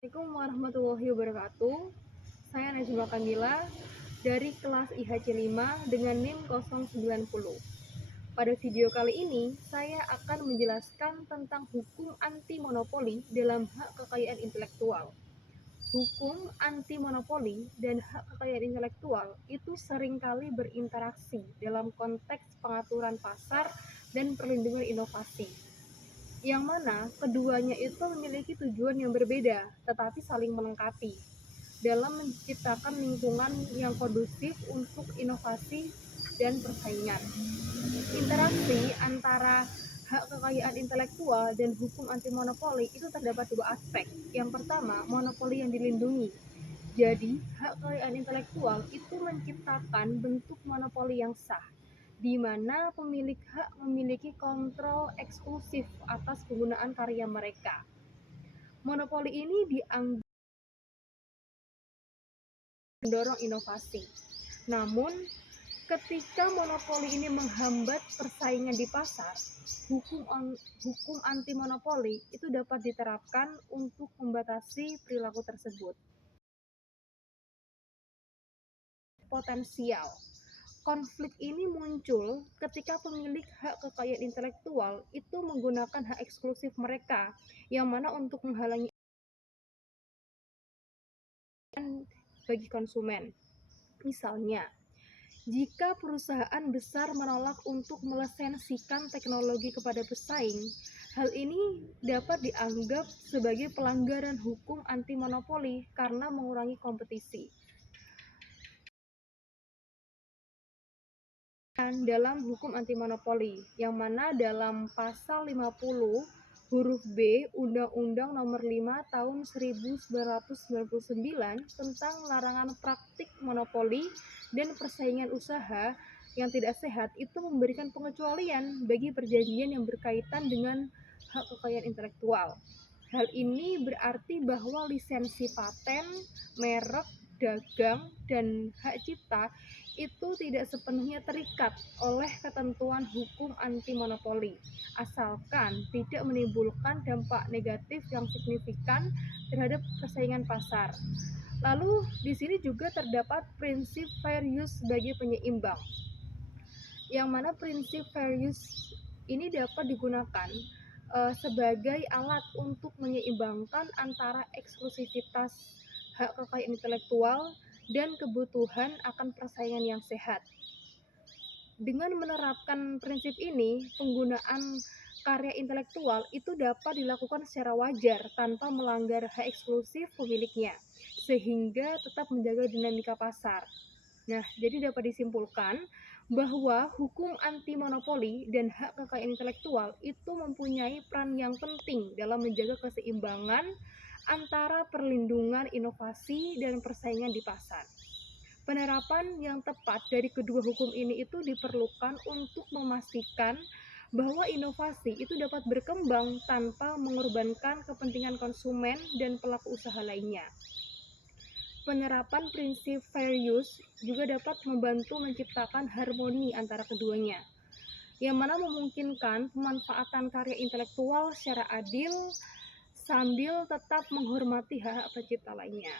Assalamualaikum warahmatullahi wabarakatuh. Saya Najma Kamila dari kelas IHC 5 dengan NIM 090. Pada video kali ini, saya akan menjelaskan tentang hukum anti monopoli dalam hak kekayaan intelektual. Hukum anti monopoli dan hak kekayaan intelektual itu seringkali berinteraksi dalam konteks pengaturan pasar dan perlindungan inovasi, yang mana keduanya itu memiliki tujuan yang berbeda tetapi saling melengkapi dalam menciptakan lingkungan yang kondusif untuk inovasi dan persaingan. Interaksi antara hak kekayaan intelektual dan hukum anti monopoli itu terdapat dua aspek. Yang pertama, monopoli yang dilindungi. Jadi, hak kekayaan intelektual itu menciptakan bentuk monopoli yang sah, di mana pemilik hak memiliki kontrol eksklusif atas penggunaan karya mereka. Monopoli ini dianggap mendorong inovasi. Namun, ketika monopoli ini menghambat persaingan di pasar, hukum anti monopoli itu dapat diterapkan untuk membatasi perilaku tersebut. Potensial konflik ini muncul ketika pemilik hak kekayaan intelektual itu menggunakan hak eksklusif mereka, yang mana untuk menghalangi bagi konsumen. Misalnya, jika perusahaan besar menolak untuk melisensikan teknologi kepada pesaing, hal ini dapat dianggap sebagai pelanggaran hukum anti monopoli karena mengurangi kompetisi. Dalam hukum anti monopoli, yang mana dalam pasal 50 huruf B Undang-Undang Nomor 5 Tahun 1999 tentang larangan praktik monopoli dan persaingan usaha yang tidak sehat itu memberikan pengecualian bagi perjanjian yang berkaitan dengan hak kekayaan intelektual. Hal ini berarti bahwa lisensi paten, merek, dagang, dan hak cipta itu tidak sepenuhnya terikat oleh ketentuan hukum anti monopoli, asalkan tidak menimbulkan dampak negatif yang signifikan terhadap persaingan pasar. Lalu di sini juga terdapat prinsip fair use sebagai penyeimbang, yang mana prinsip fair use ini dapat digunakan sebagai alat untuk menyeimbangkan antara eksklusivitas hak kekayaan intelektual dan kebutuhan akan persaingan yang sehat. Dengan menerapkan prinsip ini, penggunaan karya intelektual itu dapat dilakukan secara wajar tanpa melanggar hak eksklusif pemiliknya, sehingga tetap menjaga dinamika pasar. Nah, jadi dapat disimpulkan bahwa hukum anti monopoli dan hak kekayaan intelektual itu mempunyai peran yang penting dalam menjaga keseimbangan antara perlindungan inovasi dan persaingan di pasar. Penerapan yang tepat dari kedua hukum ini itu diperlukan untuk memastikan bahwa inovasi itu dapat berkembang tanpa mengorbankan kepentingan konsumen dan pelaku usaha lainnya. Penerapan prinsip fair use juga dapat membantu menciptakan harmoni antara keduanya, yang mana memungkinkan pemanfaatan karya intelektual secara adil sambil tetap menghormati hak-hak pencipta lainnya.